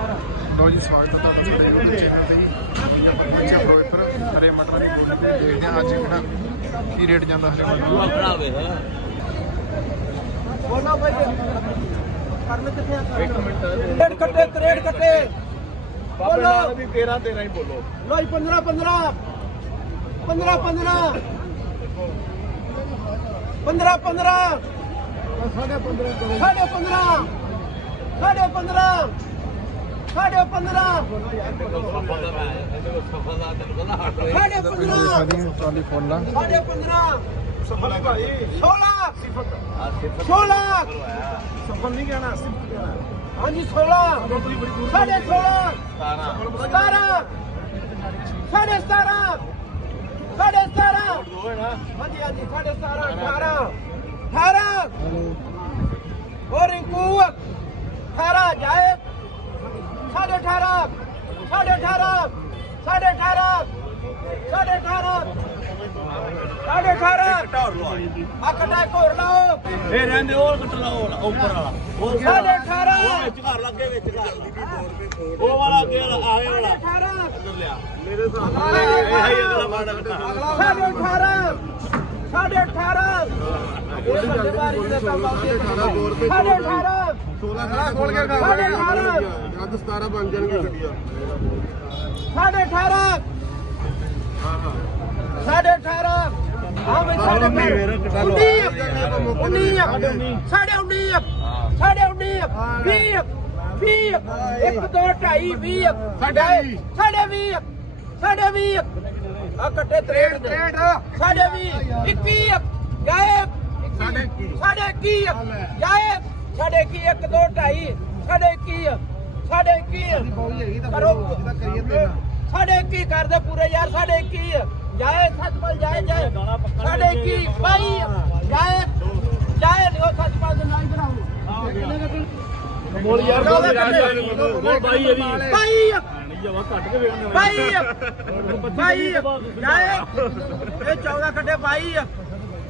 ਲੋ ਜੀ ਸਵਾਗਤ ਹੈ ਤੁਹਾਡਾ ਸਾਡੇ YouTube ਚੈਨਲ ਤੇ। ਜੀ ਪਹੁੰਚੇ ਫਿਰੋਜ਼ਪੁਰ ਹਰੇ ਮਟਰਾਂ ਦੀ ਬੋਲੀ ਤੇ ਦੇਖਦੇ ਹਾਂ ਅੱਜ ਕਿਹੜਾ ਕੀ ਰੇਟ ਜਾਂਦਾ ਹਰੇ ਮਟਰ ਦਾ। ਬੋਲੋ ਭਾਈ ਕਰਨ ਕਿੱਥੇ ਆ ਇੱਕ ਮਿੰਟ। ਰੇਡ ਕੱਟੇ ਤਰੇੜ ਕੱਟੇ। ਬੋਲੋ। ਵੀ 13 13 ਹੀ ਬੋਲੋ। ਲੋਈ 15 15 15 15 15 15 ਸਾਢੇ 15 ਕਰੋ ਸਾਢੇ 15 ਸਾਢੇ 15 ਸਾਢੇ 15 ਸਾਢੇ 15 ਸਾਡੀ ਫੁੱਲ ਆ ਸਾਢੇ 15 ਸਫਲ ਭਾਈ 16 16 ਸਫਲ ਨਹੀਂ ਕਹਿਣਾ ਸਿਫਤ ਕਹਿਣਾ। ਹਾਂਜੀ 16 ਸਾਢੇ 16 17 ਸਾਢੇ 17 ਸਾਢੇ 17 ਦੋ ਹੈ ਨਾ। ਹਾਂਜੀ ਹਾਂਜੀ ਸਾਢੇ 17 18 18 ਹੋਰ ਰਿੰਕੂ 18 ਜਾਏ। ਸਾਢੇ 18 ਸਾਢੇ 18 ਸਾਢੇ 18 ਸਾਢੇ 18 ਸਾਢੇ 18 ਢਾਰ ਲਓ ਆ ਕਟਾ ਘੋਰ ਲਾਓ। ਇਹ ਰਹਿੰਦੇ ਉਹ ਕੱਟ ਲਾਓ ਉੱਪਰ ਵਾਲਾ। ਉਹ ਸਾਢੇ 18 ਉਹ ਵਿੱਚ ਘਰ ਲੱਗੇ ਵਿੱਚ ਘਰ। ਉਹ ਵਾਲਾ ਅੱਗੇ ਵਾਲਾ ਆਏ ਵਾਲਾ। ਸਾਢੇ 18 ਅੰਦਰ ਲਿਆ। ਮੇਰੇ ਹਿਸਾਬ ਇਹ ਹੈ ਅਗਲਾ ਮਾਡਲ ਸਾਢੇ 18 ਸਾਢੇ 18 ਇਹ ਬੰਦੇ ਬਾਰੀ ਦੇ ਕੰਮ ਆਉਂਦੇ ਸਾਢੇ 18 16 ਖੋਲ ਕੇ ਸਾਢੇ 18 ਜਦ 17 ਬਣ ਜਾਣਗੇ ਗੱਡੀਆਂ। ਸਾਢੇ 18 ਸਾਢੇ 18 ਹਾਂ ਬਈ ਸਾਢੇ 19 19 ਸਾਢੇ 19 ਸਾਢੇ 19 20 20 1 2 2.5 20 ਸਾਢੇ ਸਾਢੇ 20 ਸਾਢੇ 20 ਆ। ਕੱਟੇ 63 63 ਸਾਢੇ 20 21 ਗਾਇਬ। ਸਾਢੇ 21 ਸਾਢੇ 21 ਗਾਇਬ। ਸਾਢੇ 21 1 2 2.5 ਸਾਢੇ 21 ਸਾਢੇ 21 ਕਰੋ ਸਾਢੇ 21 ਕਰਦੇ ਪੂਰੇ ਯਾਰ? ਸਾਢੇ 21 ਜਾਏ ਸਤਪਾਲ ਜਾਏ ਜਾਏ। ਸਾਢੇ 21 ਬਾਈ ਜਾਏ। ਜਾਏ ਲਿਓ ਸਤਪਾਲ ਦੇ ਨਾਲ ਇਧਰ ਬੋਲ ਯਾਰ ਬੋਲ ਬਾਈ ਇਹਦੀ ਜਵਾ ਕੇ ਵੇਖਣਾ ਬਾਈ। ਬਾਈ। ਜਾਏ। ਇਹ 14 ਕੱਢੇ ਬਾਈ।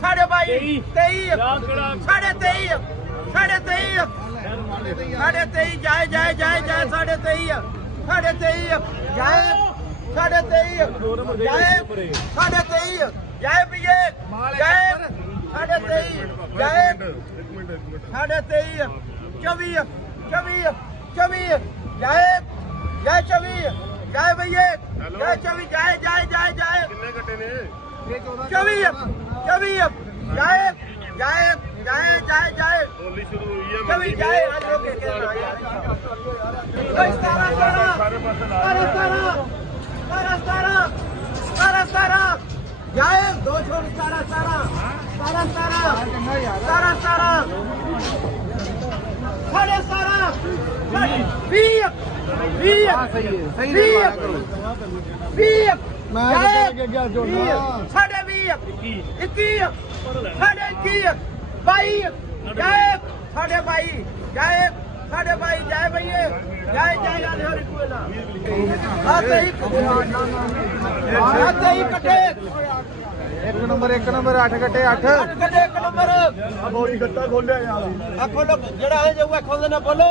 ਸਾਢੇ ਬਾਈ 23 ਸਾਢੇ 23 ਸਾਢੇ 23 ਸਾਢੇ 23 ਜਾਏ ਜਾਏ ਜਾਏ ਜਾਏ ਸਾਢੇ 23 ਸਾਢੇ 23 ਜਾਏ ਸਾਢੇ 23 ਜਾਏ ਸਾਢੇ 23 ਜਾਏ ਪੀਏ। ਜਾਏ ਸਾਢੇ 23 ਜਾਏ। ਸਾਢੇ 23 24 24 24 ਜਾਏ। ਜਾਏ 24 ਜਾਏ ਭਈਏ ਜਾਏ 24 ਜਾਏ ਜਾਏ ਜਾਏ ਜਾਏ। ਕਿੰਨੇ ਗੱਡੇ ਨੇ? 24 24 ਜਾਏ। ਜਾਏ ਜਾਏ ਜਾਏ ਜਾਏ। ਬੋਲੀ ਸ਼ੁਰੂ ਹੋਈ ਹੈ ਕਵੀ ਜਾਏ ਅੱਜ ਲੋਕ ਕੇ ਕੋਈ ਸਤਾਰਾ ਸਤਾਰਾ ਸਤਾਰਾ ਸਤਾਰਾ ਸਤਾਰਾ ਸਤਾਰਾ ਸਤਾਰਾ ਜਾਏ। ਦੋ ਛੋੜ ਸਤਾਰਾ ਸਤਾਰਾ ਸਤਾਰਾ ਸਤਾਰਾ ਸਤਾਰਾ ਸਤਾਰਾ ਸਾਢੇ ਸਤਾਰਾ ਵੀਹ ਵੀਹ ਸਹੀ ਵੀਹ ਵੀਹ। ਮੈਂ ਅੱਗੇ ਅੱਗੇ ਜੋੜਨਾ ਸਾਢੇ ਵੀਹ 21 ਸਾਢੇ 21 ਬਾਈ ਜਾਏ ਸਾਢੇ ਬਾਈ ਜਾਏ ਸਾਢੇ ਬਾਈ ਜਾਏ ਬਈਏ ਜਾਏ ਜਾਏ ਲਾ ਲਿਓ ਰਿਕੂ ਨਾ ਆ ਤੇ ਹੀ ਆ ਤੇ ਹੀ ਕੱਟੇ। ਇੱਕ ਨੰਬਰ ਇੱਕ ਨੰਬਰ 8 ਗੱਡੇ 8 ਅੱਠ ਕੱਟੇ ਇੱਕ ਨੰਬਰ। ਆ ਬੋਲੀ ਗੱਟਾ ਖੋਲਿਆ ਯਾਰ। ਆ ਖੋਲੋ ਜਿਹੜਾ ਹੈ ਜਾਊਗਾ ਖੋਲ ਦੇਣਾ ਬੋਲੋ।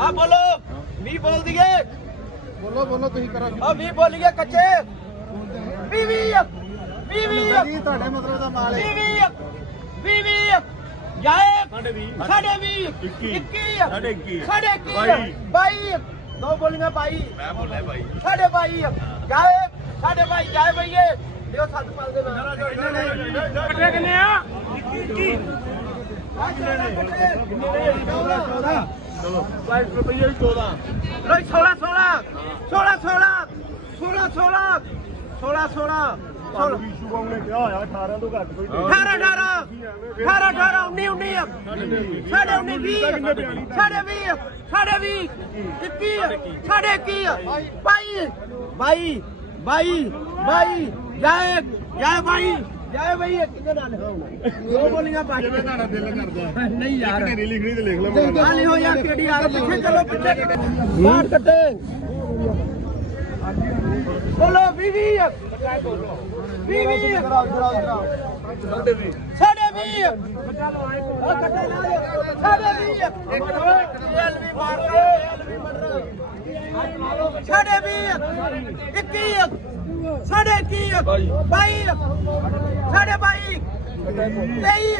ਆ ਬੋਲੋ ਵੀ ਬੋਲ ਦਈਏ। ਬੋਲੋ ਬੋਲੋ ਤੁਸੀਂ ਕਰੋ ਆ ਵੀ ਬੋਲੀਏ ਕੱਚੇ। ਵੀ ਵੀ ਵੀ ਵੀ ਜੀ ਤੁਹਾਡੇ ਮਤਲਬ ਦਾ ਮਾਲ ਹੈ ਵੀਹ। ਵੀਹ ਵੀਹ। ਜਾਏ। ਸਾਢੇ ਵੀਹ। ਸਾਢੇ ਵੀਹ। ਇੱਕੀ। 21 ਸਾਢੇ ਇੱਕੀ। ਸਾਢੇ ਇੱਕੀ। ਬਾਈ। ਬਾਈ। ਦੋ ਬੋਲੀਆਂ ਬਾਈ। ਮੈਂ ਬੋਲਿਆ ਬਾਈ। ਸਾਢੇ ਬਾਈ। ਜਾਏ। ਸਾਢੇ ਬਾਈ ਜਾਏ ਬਈਏ। ਲਿਓ ਸੱਤ ਪਲ ਦੇ ਨਾਲ। ਕੱਟੇ ਕਿੰਨੇ ਆ? ਚਲੋ 22 ਰੁਪਏ 14 ਲੋ 16 16 16 16 16 16 16 16 16 ਵਿਸ਼ੂ ਬਾਬੂ ਨੇ ਕਿਹਾ ਹੋਇਆ 18 ਤੋਂ ਘੱਟ ਕੋਈ 18 18 18 19 19 ਸਾਢੇ 19 20 ਸਾਢੇ 20 ਸਾਢੇ 20 21 ਸਾਢੇ 21 ਬਾਈ। ਬਾਈ। ਬਾਈ। ਬਾਈ। ਜਾਏ ਜਾਏ ਬਾਈ। ਜਾਏ ਬਾਈ। ਕਿਹਦੇ ਨਾਲ ਲਿਖਾਉਣਾ ਦੋ ਬੋਲੀਆਂ ਬਾਈ ਤੁਹਾਡਾ ਦਿਲ ਕਰਦਾ। ਨਹੀਂ ਯਾਰ। ਢੇਰੀ ਲਿਖਣੀ ਤੇ ਲਿਖ ਲੈ ਆ ਲਿਖੋ ਯਾਰ ਕਿਹੜੀ ਆ ਪਿੱਛੇ ਚਲੋ ਪਿੱਛੇ। ਬਾਹਰ ਕੱਟੇ ਬੋਲੋ ਵੀਵੀਐਫ ਵੀਵੀਐਫ ਸਾਡੇ ਵੀ ਸਾਡੇ ਵੀ ਸਾਡੇ ਵੀ ਐਲਵੀ ਮਾਰ ਕੇ ਐਲਵੀ ਮਟਰ ਸਾਡੇ ਵੀ 21 ਸਾਡੇ 21 22 ਸਾਡੇ 22 ਤੇਈ।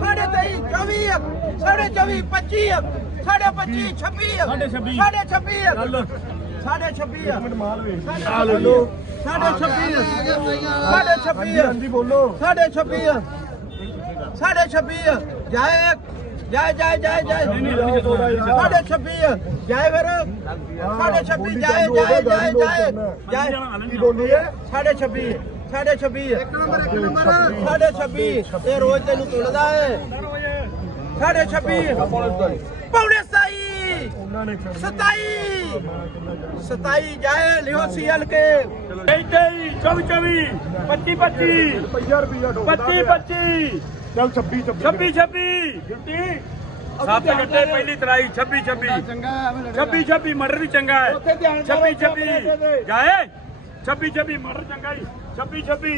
ਸਾਡੇ ਤੇਈ। ਚੌਵੀ। ਸਾਡੇ ਚੌਵੀ। 25 ਸਾਡੇ 25 26 ਸਾਡੇ 26 ਸਾਡੇ 26 ਸਾਡੇ 26 ਸਾਡੇ 26 ਸਾਡੇ 26 ਹਾਂਜੀ ਬੋਲੋ। ਸਾਡੇ 26 ਸਾਡੇ 26 ਜਾਏ ਜਾਏ ਜਾਏ ਜਾਏ ਜਾਏ। ਸਾਡੇ 26 ਜਾਏ ਫਿਰ। ਸਾਡੇ 26 ਜਾਏ ਜਾਏ ਜਾਏ ਜਾਏ। ਜਾਏ। ਕੀ ਬੋਲੀਏ ਸਾਡੇ 26 ਸਾਡੇ 26 ਇੱਕ ਨੰਬਰ ਇੱਕ ਨੰਬਰ। ਸਾਡੇ 26 ਇਹ ਰੋਜ਼ ਤੈਨੂੰ ਤੁਲਦਾ ਏ। ਸਾਡੇ 26 ਪੌਣੇ 27 27 ਜਾਏ ਲਿਓ ਸੀਐਲ ਕੇ। 23 24 25 25 ਰੁਪਈਆ ਰੁਪਈਆ ਡੋਲਦਾ 25 25 ਚਲ 26 26 26 ਡਿਊਟੀ ਸੱਤ ਗੱਟੇ ਪਹਿਲੀ ਤਰਾਈ 26 26 26 26 ਮਰਡਰ ਵੀ ਚੰਗਾ ਹੈ। 26 26 ਜਾਏ। 26 26 ਮਰਡਰ ਚੰਗਾ ਹੀ। 26 26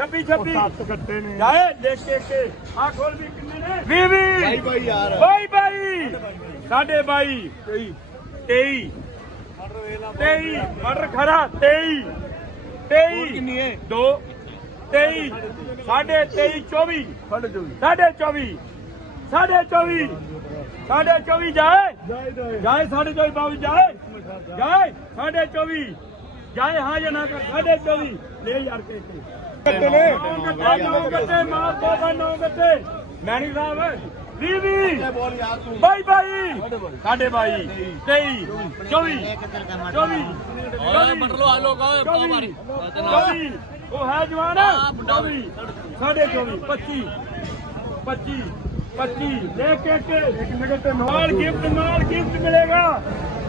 26 26 ਸੱਤ ਗੱਟੇ ਨੇ। ਜਾਏ ਦੇਖ ਕੇ ਆ ਖੋਲ ਵੀ ਕਿੰਨੇ ਨੇ? 20 20 ਬਾਈ ਬਾਈ ਯਾਰ। ਬਾਈ ਬਾਈ। ਸਾਡੇ ਬਾਈ। 23 23 ਮਟਰ ਖਰਾ 23 23 ਕਿੰਨੀ ਹੈ? 2 23 ਸਾਡੇ 23 24 ਸਾਡੇ 24 ਸਾਡੇ 24 ਸਾਡੇ 24 ਜਾਏ। ਜਾਏ ਸਾਡੇ 24 ਬਾਬੂ ਜਾਏ। ਜਾਏ। ਸਾਡੇ 24 ਜਾਏ ਹਾਂ ਜਾਂ ਨਾ ਕਰ ਸਾਡੇ 24 ਲੈ ਯਾਰ ਕੇ ਕੱਟੇ ਨੇ ਗੱਟੇ ਮਾਰ ਦੋ ਨੌ ਗੱਟੇ। ਮੈਣੀ ਸਾਹਿਬ। ਵੀਹ ਵੀਹ ਬਾਈ ਬਾਈ ਸਾਡੇ ਬਾਈ। 23 24 24 ਓਏ ਮਟਰ ਲੋ ਆ ਲੋ ਕਹੋ ਮਾਰੀ। ਉਹ ਹੈ ਜਵਾਨ। 24 ਸਾਡੇ 24 25 25 25 ਲੈ ਕੇ ਕੇ ਕਿੰਨੇ ਕੱਟੇ ਨਾਲ ਗਿਫਟ ਨਾਲ ਗਿਫਟ ਮਿਲੇਗਾ।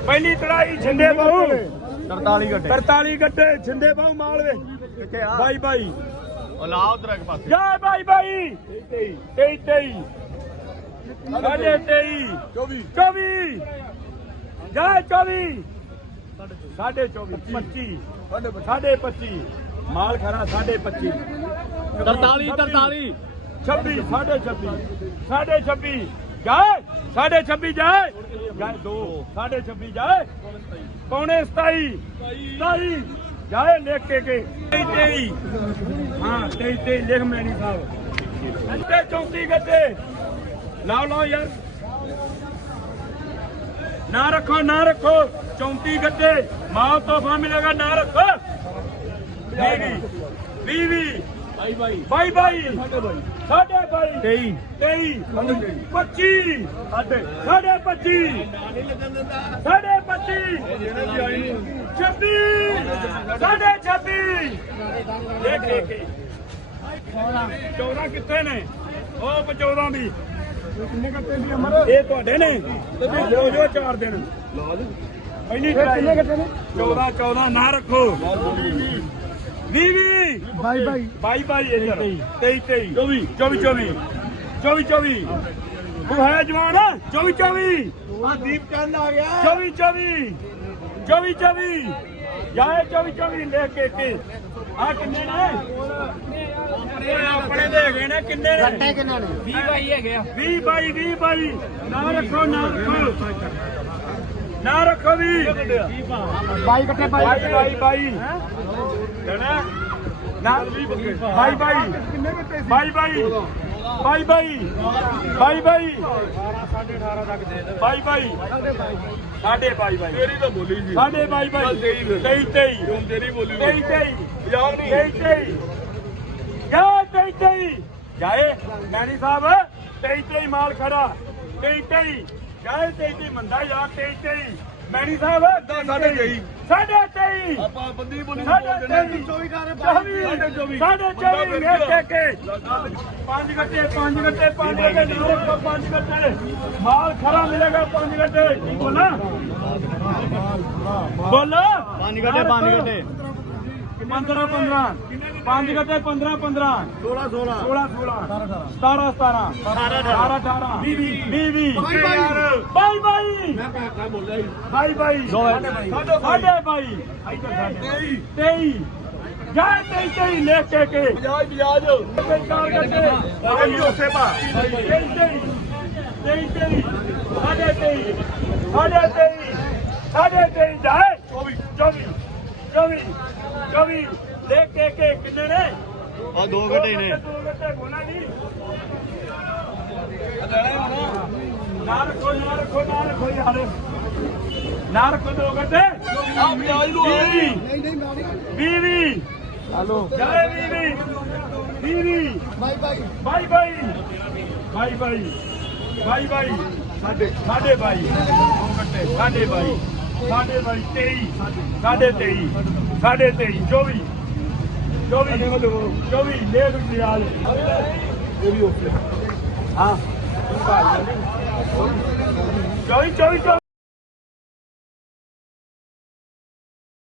ਪਹਿਲੀ ਤੜਾਈ ਛਿੰਦੇ ਬਾਹੂ 43 ਕੱਟੇ 43 ਗੱਟੇ ਛਿੰਦੇ ਬਾਹੂ ਮਾਲਵੇ ਬਾਈ ਬਾਈ ਉਹ ਲਾ ਉਧਰ ਇੱਕ ਪਾਸੇ। ਜੈ ਬਾਈ ਬਾਈ 23 23 ਸਾਡੇ 23 24 24 ਜੈ 24 ਸਾਡੇ 24 25 ਸਾਡੇ 25 ਮਾਲ ਖਰਾ ਸਾਡੇ 25 43 43 26 ਸਾਡੇ 26 ਸਾਡੇ 26 ਜਾਏ ਸਾਡੇ 26 ਜਾਏ ਜਾਏ 2 ਸਾਡੇ 26 ਜਾਏ ਪੌਣੇ 27 27 ਜਾਏ ਲਿਖ ਕੇ ਕੇ। 23 ਹਾਂ 23 23 ਲਿਖ ਮੈਣੀ ਸਾਹਿਬ। ਤੇ 34 ਗੱਡੇ ਲਾਓ ਲਾਓ ਯਾਰ। ਨਾ ਰੱਖੋ ਨਾ ਰੱਖੋ। 34 ਗੱਡੇ। ਮਾਲ ਤੋਹਫਾ ਮਿਲੇਗਾ ਨਾ ਰੱਖੋ। 20 20 ਬਾਈ ਬਾਈ। ਬਾਈ ਬਾਈ। ਸਾਡੇ ਬਾਈ। 23 23 25 ਸਾਡੇ ਸਾਡੇ। 25 ਸਾਡੇ 25 26 ਸਾਡੇ 26 ਦੇਖ ਦੇਖ। ਕੇ 14 ਕਿੱਥੇ ਨੇ? ਉਹ 14 ਵੀ ਕਿੰਨੇ ਕੱਟੇ ਦੀ ਅਮਰ ਇਹ ਤੁਹਾਡੇ ਨੇ? ਤੇ ਜੋ ਜੋ ਚਾਰ ਦਿਨ। ਪਹਿਲੀ ਕਿੰਨੇ ਕੱਟੇ ਨੇ? 14 14 ਨਾ ਰੱਖੋ। 20 20 ਬਾਈ ਬਾਈ। ਬਾਈ ਬਾਈ ਇੱਧਰ। 23 23 24 24 24 24 ਉਹ ਹੈ ਜਵਾਨ? 24 24 ਆ ਦੀਪ ਚੰਦ ਆ ਗਿਆ। 24 24 24 24 ਜਾਏ 24 24 ਲੈ ਕੇ ਕੇ ਆ ਕਿੰਨੇ ਨੇ? ਦੇ ਆਪਣੇ ਦੇ ਹੈਗੇ ਨੇ ਕਿੰਨੇ ਨੇ? ਕੱਟੇ ਕਿੰਨੇ ਨੇ? 20 ਬਾਈ ਹੈਗੇ ਆ। 20 ਬਾਈ 20 ਬਾਈ। ਨਾ ਰੱਖੋ ਨਾ ਰੱਖੋ। ਨਾ ਰੱਖੋ ਵੀ ਬਾਈ ਕੱਟੇ ਬਾਈ। ਬਾਈ ਬਾਈ ਹੈਨਾ ਨਾ ਬਾਈ ਬਾਈ। ਕਿੰਨੇ ਕੱਟੇ ਸੀ ਬਾਈ ਬਾਈ। ਬਾਈ ਬਾਈ। ਬਾਈ ਬਾਈ। 18 ਤੱਕ ਦੇ ਦੇ ਬਾਈ ਬਾਈ। ਸਾਡੇ ਬਾਈ ਬਾਈ। ਤੇਰੀ ਤਾਂ ਬੋਲੀ ਸੀ। ਸਾਡੇ ਬਾਈ ਬਾਈ। 23 23 ਤੇਰੀ ਬੋਲੀ 23 23 ਯਾਰ ਨਹੀਂ। 23 ਮੈਣੀ ਸਾਹਿਬ 23 ਤੇਈ ਮਾਲ ਖੜਾ। 23 ਤੇਈ ਜਾਏ 23 ਤੇਈ ਮੰਦਾ ਯਾਰ 23 ਤੇਈ। ਮੈਣੀ ਸਾਹਿਬ ਸਾਢੇ ਤੇਈ। ਸਾਢੇ 23 ਆਪਾਂ ਬੰਦੀ ਬੋਲੀ ਕਰ ਸਾਢੇ ਚੌਵੀ ਸਾਢੇ ਚੌਵੀ। ਮੇਰ ਕੇ ਕੇ। ਪੰਜ ਗੱਟੇ ਪੰਜ ਗੱਟੇ ਪੰਜ ਗੱਟੇ ਨਾ ਰੱਖੋ ਪੰਜ ਗੱਟੇ। ਮਾਲ ਖਰਾ ਮਿਲੇਗਾ ਪੰਜ ਗੱਟੇ। ਕੀ ਬੋਲਾ? ਬੋਲੋ। ਪੰਜ ਗੱਟੇ, ਪੰਜ ਗੱਟੇ। 15 15 ਪੰਜ ਗੱਟੇ 15 15 16 16 16 16 17 17 18 18 20 20 ਬਾਈ ਬਾਈ। ਬਾਈ ਬਾਈ। ਸਾਡੇ ਬਾਈ। ਤੇਈ। ਤੇਈ। ਜਾ ਤੇਈ ਤੇਈ। ਲੈ ਕੇ ਕੇ। ਬਜਾਜ ਬਜਾਜ ਤੇ ਚਾਰ ਗੱਟੇ ਆਈ ਉਸੇ ਤੇਈ ਤੇਈ। ਤੇਈ ਤੇਈ। ਸਾਡੇ ਤੇਈ। ਸਾਢੇ ਤੇਈ। ਸਾਢੇ ਤੇਈ। ਜਾਏ। 24 24 24 ਲੈ ਕੇ ਕੇ ਕਿੰਨੇ ਨੇ? ਆ ਦੋ ਘਟੇ ਨੇ। ਦੋ ਘੰਟੇ ਬੋਲਾ ਜੀ ਨਾ ਰੱਖੋ ਨਾ ਰੱਖੋ ਨਾ ਰੱਖੋ ਯਾਰ। ਨਾ ਰੱਖੋ ਦੋ ਘੰਟੇ। ਆ ਪਿਆਜ ਨੂੰ ਆਏ ਨਹੀਂ ਨਹੀਂ ਹਲੋ। ਜਾਏ ਵੀਵੀ ਵੀਵੀ ਬਾਈ। ਬਾਈ ਬਾਈ। ਬਾਈ ਬਾਈ। ਬਾਈ ਬਾਈ। ਸਾਡੇ ਸਾਡੇ ਬਾਈ। ਦੋ ਘੰਟੇ ਸਾਡੇ ਬਾਈ। ਸਾਡੇ ਬਾਈ 23 ਸਾਡੇ 23 ਸਾਡੇ 23 24 24 24 ਲੈ ਲਓ ਪਿਆਜ ਇਹ ਵੀ ਓਕੇ ਹਾਂ। ਚੌਵੀ ਚੌਵੀ ਚੌਵੀ।